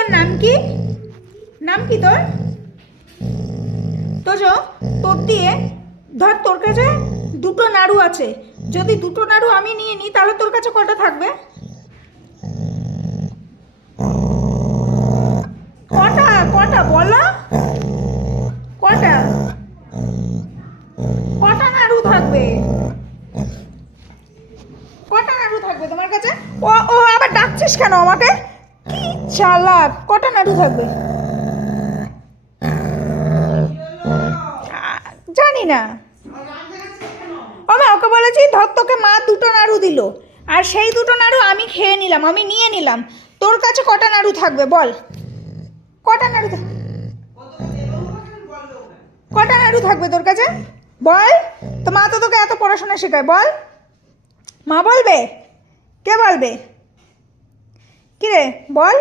তোর নাম কি? নাম কি তোর? তোজো, তোর দিয়ে ধর, তোর কাছে দুটো নাড়ু আছে, যদি দুটো নাড়ু আমি নিয়ে নিই তাহলে তোর কাছে কটা থাকবে? কটা কটা বলো, কটা কটা নাড়ু থাকবে? কটা নাড়ু থাকবে তোমার কাছে? ও ও আবার ডাকছিস কেন আমাকে? কি চালাক! কটা নাড়ু থাকবে? জানি না। আমি ওকে বলেছি ধর, তোকে মা দুটো নাড়ু দিল, আর সেই দুটো নাড়ু আমি খেয়ে নিলাম, আমি নিয়ে নিলাম। তোর কাছে কটা নাড়ু থাকবে বল? কটা নাড়ু কটা নাড়ু থাকবে তোর কাছে বল? তো মা তো তোকে এত পড়াশোনা শেখায়, বল। মা বলবে? কে বলবে? কিরে বল।